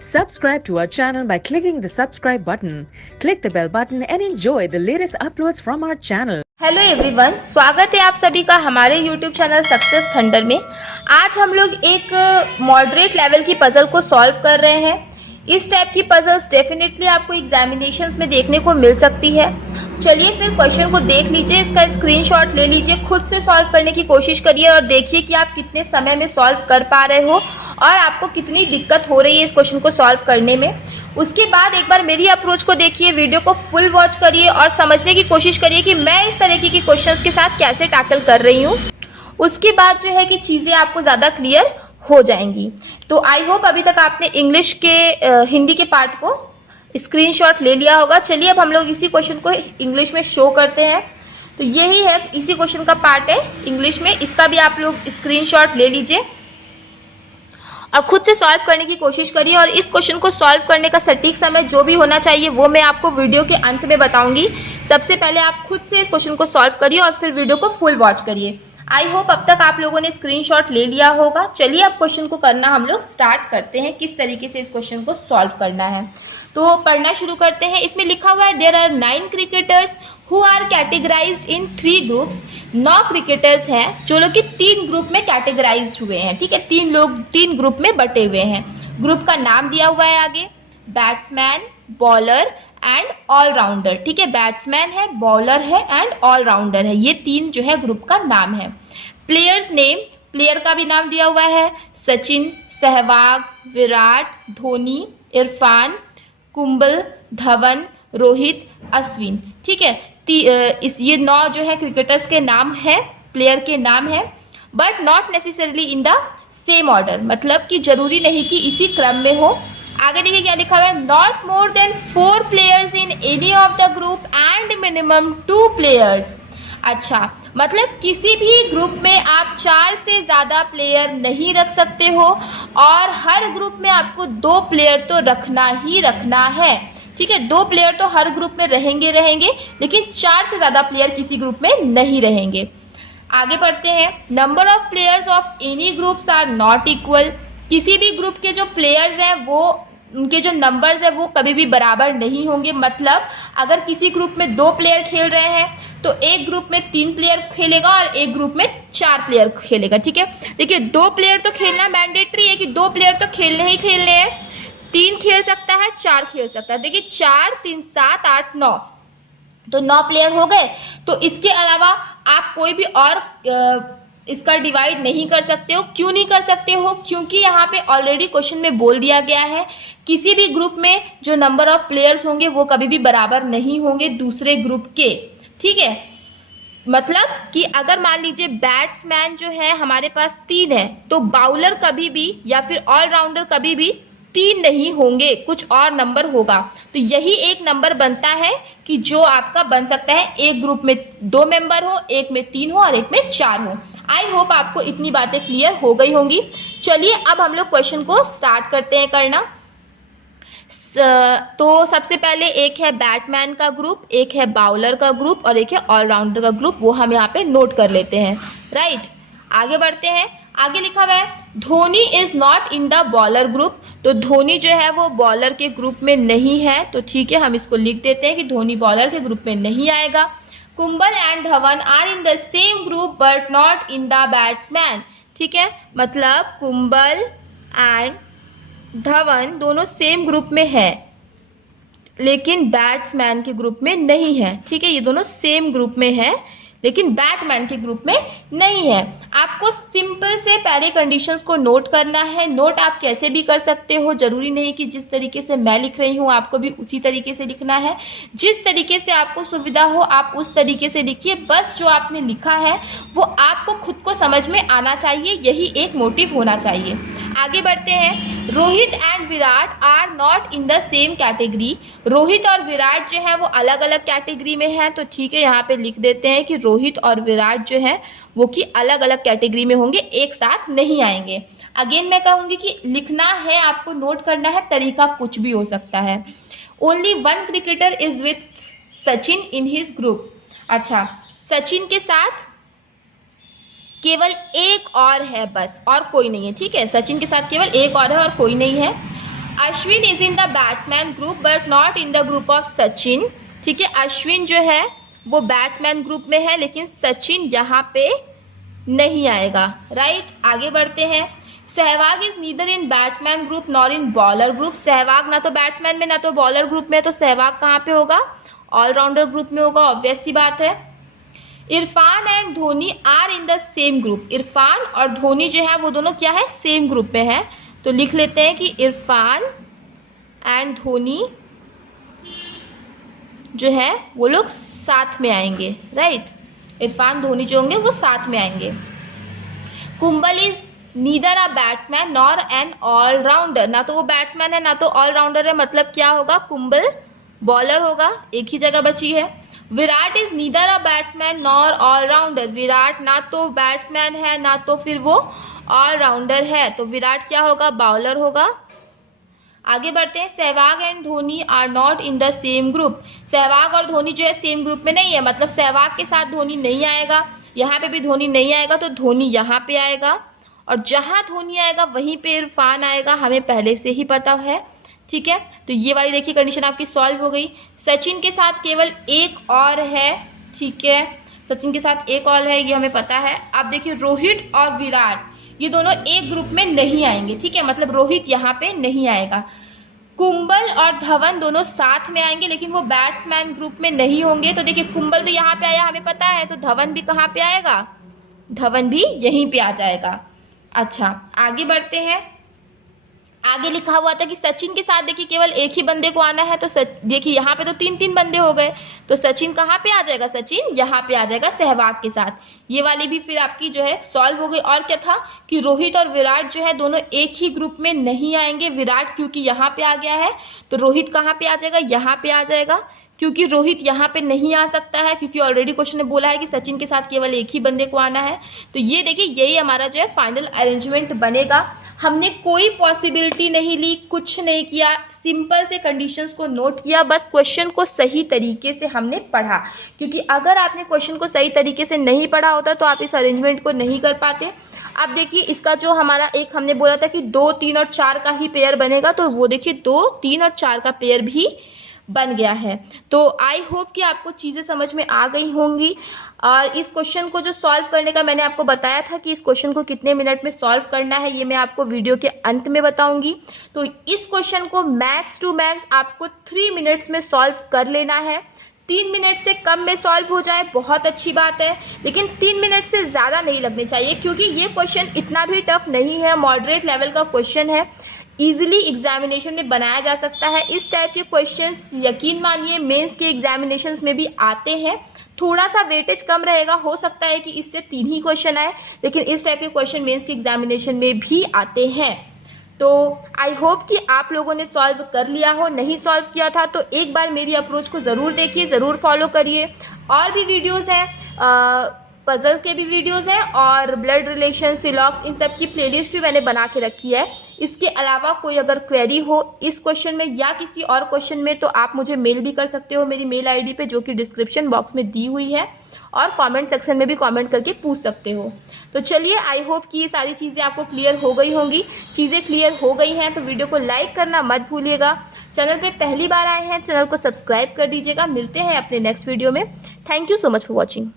Subscribe to our channel by clicking the subscribe button. Click the bell button and enjoy the latest uploads from our channel. Hello everyone, स्वागत है आप सभी का हमारे YouTube channel success thunder में। आज हम लोग एक मॉडरेट लेवल की पजल को सॉल्व कर रहे हैं। इस टाइप की पजल्स डेफिनेटली आपको एग्जामिनेशंस में देखने को मिल सकती है। चलिए फिर क्वेश्चन को देख लीजिए, इसका स्क्रीनशॉट ले लीजिए, खुद से सॉल्व करने की कोशिश करिए और देखिए कि आप कितने समय में सॉल्व कर पा रहे हो और आपको कितनी दिक्कत हो रही है इस क्वेश्चन को सॉल्व करने में। उसके बाद एक बार मेरी अप्रोच को देखिए, वीडियो को फुल वॉच करिए और समझने की कोशिश करिए कि मैं इस तरीके की क्वेश्चंस के साथ कैसे टैकल कर रही हूँ। उसके बाद जो है कि चीज़ें आपको ज़्यादा क्लियर हो जाएंगी। तो आई होप अभी तक आपने इंग्लिश के हिंदी के पार्ट को स्क्रीनशॉट ले लिया होगा। चलिए अब हम लोग इसी क्वेश्चन को इंग्लिश में शो करते हैं। तो यही है, इसी क्वेश्चन का पार्ट है इंग्लिश में, इसका भी आप लोग स्क्रीनशॉट ले लीजिए और खुद से सॉल्व करने की कोशिश करिए। और इस क्वेश्चन को सॉल्व करने का सटीक समय जो भी होना चाहिए वो मैं आपको वीडियो के अंत में बताऊंगी। सबसे पहले आप खुद से इस क्वेश्चन को सॉल्व करिए और फिर वीडियो को फुल वॉच करिए। आई होप अब तक आप लोगों ने स्क्रीनशॉट ले लिया होगा। चलिए अब क्वेश्चन को करना हम लोग स्टार्ट करते हैं, किस तरीके से इस क्वेश्चन को सॉल्व करना है। तो पढ़ना शुरू करते हैं। इसमें लिखा हुआ है there are 9 cricketers who are categorized in 3 groups. 9 cricketers हैं जो लोग कि 3 ग्रुप में कैटेगराइज्ड हुए हैं। ठीक है, 3 लोग 3 ग्रुप में बटे हुए हैं। ग्रुप का नाम दिया हुआ है आगे, बैट्समैन, बॉलर एंड ऑलराउंडर। ठीक है, बैट्समैन है, बॉलर है एंड ऑलराउंडर है, ये 3 जो है ग्रुप का नाम है। प्लेयर्स नेम, प्लेयर का भी नाम दिया हुआ है, सचिन, सहवाग, विराट, धोनी, इरफान, कुंबल, धवन, रोहित, अश्विन। ठीक है, ये 9 जो है क्रिकेटर्स के नाम है, प्लेयर के नाम है, but not necessarily in the same order, मतलब कि जरूरी नहीं कि इसी क्रम में हो। आगे देखिए क्या लिखा हुआ है, not more than 4 players in any of the group and minimum 2 players. अच्छा, मतलब किसी भी ग्रुप में आप 4 से ज्यादा प्लेयर नहीं रख सकते हो और हर ग्रुप में आपको 2 प्लेयर तो रखना ही रखना है। ठीक है, 2 प्लेयर तो हर ग्रुप में रहेंगे, लेकिन 4 से ज्यादा प्लेयर किसी ग्रुप में नहीं रहेंगे। आगे बढ़ते हैं, number of players of any groups are not equal. किसी भी ग्रुप के जो प्लेयर्स हैं वो उनके जो नंबर्स है वो कभी भी बराबर नहीं होंगे। मतलब अगर किसी ग्रुप में 2 प्लेयर खेल रहे हैं तो एक ग्रुप में 3 प्लेयर खेलेगा और एक ग्रुप में 4 प्लेयर खेलेगा। ठीक है, देखिए 2 प्लेयर तो खेलना मैंडेटरी है कि 2 प्लेयर तो खेलने ही खेलने हैं। 3 खेल सकता है, 4 खेल सकता है। देखिए 4, 3, 7, 8, 9, तो 9 प्लेयर हो गए। तो इसके अलावा आप कोई भी और इसका डिवाइड नहीं कर सकते हो। क्यों नहीं कर सकते हो? क्योंकि यहाँ पे ऑलरेडी क्वेश्चन में बोल दिया गया है किसी भी ग्रुप में जो नंबर ऑफ प्लेयर्स होंगे वो कभी भी बराबर नहीं होंगे दूसरे ग्रुप के। ठीक है, मतलब कि अगर मान लीजिए बैट्समैन जो है हमारे पास 3 है तो बाउलर कभी भी या फिर ऑलराउंडर कभी भी 3 नहीं होंगे, कुछ और नंबर होगा। तो यही एक नंबर बनता है कि जो आपका बन सकता है एक ग्रुप में 2 मेंबर हो, एक में 3 हो और एक में 4 हो। आई होप आपको इतनी बातें क्लियर हो गई होंगी। चलिए अब हम लोग क्वेश्चन को स्टार्ट करते हैं करना। तो सबसे पहले एक है बैट्समैन का ग्रुप, एक है बाउलर का ग्रुप और एक है ऑलराउंडर का ग्रुप, वो हम यहाँ पे नोट कर लेते हैं। राइट, आगे बढ़ते हैं। आगे लिखा हुआ है Dhoni is not in the bowler group. तो धोनी जो है वो बॉलर के ग्रुप में नहीं है, तो ठीक है हम इसको लिख देते हैं कि धोनी बॉलर के ग्रुप में नहीं आएगा। Kumble and Dhawan are in the same group but not in the batsman. ठीक है, मतलब कुंबल एंड धवन दोनों सेम ग्रुप में है लेकिन बैट्समैन के ग्रुप में नहीं है। ठीक है, ये दोनों सेम ग्रुप में है लेकिन बैट्समैन के ग्रुप में नहीं है। आपको सिंपल से पहले कंडीशंस को नोट करना है। नोट आप कैसे भी कर सकते हो, जरूरी नहीं कि जिस तरीके से मैं लिख रही हूँ आपको भी उसी तरीके से लिखना है। जिस तरीके से आपको सुविधा हो आप उस तरीके से लिखिए, बस जो आपने लिखा है वो आपको खुद को समझ में आना चाहिए, यही एक मोटिव होना चाहिए। आगे बढ़ते हैं। Rohit and Virat are not in the same category. Rohit और विराट जो है वो अलग अलग कैटेगरी में है, तो ठीक है यहाँ पे लिख देते हैं कि रोहित और विराट जो है वो कि अलग अलग कैटेगरी में होंगे, एक साथ नहीं आएंगे। अगेन मैं कहूंगी कि लिखना है आपको, नोट करना है, तरीका कुछ भी हो सकता है। Only 1 cricketer is with Sachin in his group. अच्छा, सचिन के साथ केवल एक और है बस, और कोई नहीं है, ठीक है। सचिन के साथ केवल एक और है और कोई नहीं है। Ashwin is in the batsman group but not in the group of Sachin, ठीक है। अश्विन जो है वो बैट्समैन ग्रुप में है लेकिन सचिन यहाँ पे नहीं आएगा, राइट। आगे बढ़ते हैं। Sehwag is neither in batsman group nor in bowler group. Sehwag ना तो बैट्समैन में ना तो बॉलर ग्रुप में, तो सहवाग कहाँ पे होगा? ऑलराउंडर ग्रुप में होगा, ऑब्वियस सी बात है। Irfan and Dhoni are in the same group. Irfan और धोनी जो है वो दोनों क्या है? सेम ग्रुप में है। तो लिख लेते हैं कि इरफान एंड धोनी जो है वो लोग साथ में आएंगे, राइट। इरफान धोनी जो होंगे वो साथ में आएंगे। Kumble is neither a batsman nor an allrounder. ना तो वो बैट्समैन है ना तो ऑलराउंडर है, मतलब क्या होगा? कुंबल बॉलर होगा, एक ही जगह बची है। Virat is neither a batsman nor allrounder. Virat ना तो बैट्समैन है ना तो फिर वो ऑलराउंडर है, तो विराट क्या होगा? बॉलर होगा। आगे बढ़ते हैं। Sehwag and Dhoni are not in the same group. Sehwag और धोनी जो है सेम ग्रुप में नहीं है, मतलब सहवाग के साथ धोनी नहीं आएगा, यहाँ पे भी धोनी नहीं आएगा, तो धोनी यहाँ पे आएगा और जहां धोनी आएगा वहीं पे इरफान आएगा, हमें पहले से ही पता है, ठीक है। तो ये वाली देखिए कंडीशन आपकी सॉल्व हो गई। सचिन के साथ केवल एक और है, ठीक है, सचिन के साथ एक और है, ये हमें पता है। अब देखिए रोहित और विराट ये दोनों एक ग्रुप में नहीं आएंगे, ठीक है, मतलब रोहित यहाँ पे नहीं आएगा। कुंबल और धवन दोनों साथ में आएंगे लेकिन वो बैट्समैन ग्रुप में नहीं होंगे। तो देखिए कुंबल तो यहाँ पे आया, हमें पता है, तो धवन भी कहाँ पे आएगा? धवन भी यहीं पे आ जाएगा। अच्छा आगे बढ़ते हैं। आगे लिखा हुआ था कि सचिन के साथ देखिए केवल एक ही बंदे को आना है, तो देखिए यहाँ पे तो तीन तीन बंदे हो गए, तो सचिन कहाँ पे आ जाएगा? सचिन यहाँ पे आ जाएगा सहवाग के साथ। ये वाली भी फिर आपकी जो है सॉल्व हो गई। और क्या था कि रोहित और विराट जो है दोनों एक ही ग्रुप में नहीं आएंगे। विराट क्योंकि यहाँ पे आ गया है तो रोहित कहाँ पे आ जाएगा? यहाँ पे आ जाएगा, क्योंकि रोहित यहाँ पे नहीं आ सकता है क्योंकि ऑलरेडी क्वेश्चन ने बोला है कि सचिन के साथ केवल एक ही बंदे को आना है। तो ये देखिए यही हमारा जो है फाइनल अरेंजमेंट बनेगा। हमने कोई पॉसिबिलिटी नहीं ली, कुछ नहीं किया, सिंपल से कंडीशंस को नोट किया, बस क्वेश्चन को सही तरीके से हमने पढ़ा, क्योंकि अगर आपने क्वेश्चन को सही तरीके से नहीं पढ़ा होता तो आप इस अरेंजमेंट को नहीं कर पाते। अब देखिए इसका जो हमारा एक हमने बोला था कि 2, 3 और 4 का ही पेयर बनेगा, तो वो देखिए 2, 3 और 4 का पेयर भी बन गया है। तो आई होप कि आपको चीज़ें समझ में आ गई होंगी। और इस क्वेश्चन को जो सॉल्व करने का मैंने आपको बताया था कि इस क्वेश्चन को कितने मिनट में सॉल्व करना है, ये मैं आपको वीडियो के अंत में बताऊंगी। तो इस क्वेश्चन को मैक्स टू मैक्स आपको 3 मिनट्स में सॉल्व कर लेना है। 3 मिनट से कम में सॉल्व हो जाए बहुत अच्छी बात है, लेकिन 3 मिनट से ज़्यादा नहीं लगने चाहिए, क्योंकि ये क्वेश्चन इतना भी टफ नहीं है, मॉडरेट लेवल का क्वेश्चन है, इजीली एग्जामिनेशन में बनाया जा सकता है। इस टाइप के क्वेश्चंस यकीन मानिए मेंस के एग्जामिनेशंस में भी आते हैं। थोड़ा सा वेटेज कम रहेगा, हो सकता है कि इससे 3 ही क्वेश्चन आए, लेकिन इस टाइप के क्वेश्चन मेंस के एग्जामिनेशन में भी आते हैं। तो आई होप कि आप लोगों ने सॉल्व कर लिया हो। नहीं सॉल्व किया था तो एक बार मेरी अप्रोच को ज़रूर देखिए, ज़रूर फॉलो करिए। और भी वीडियोज़ हैं, पजल के भी वीडियोस हैं और ब्लड रिलेशन, सिलॉक्स, इन सब की प्लेलिस्ट भी मैंने बना के रखी है। इसके अलावा कोई अगर क्वेरी हो इस क्वेश्चन में या किसी और क्वेश्चन में तो आप मुझे मेल भी कर सकते हो मेरी मेल आईडी पे, जो कि डिस्क्रिप्शन बॉक्स में दी हुई है, और कमेंट सेक्शन में भी कमेंट करके पूछ सकते हो। तो चलिए आई होप कि ये सारी चीज़ें आपको क्लियर हो गई होंगी। चीज़ें क्लियर हो गई हैं तो वीडियो को लाइक करना मत भूलिएगा। चैनल पे पहली बार आए हैं, चैनल को सब्सक्राइब कर दीजिएगा। मिलते हैं अपने नेक्स्ट वीडियो में। Thank you so much for watching.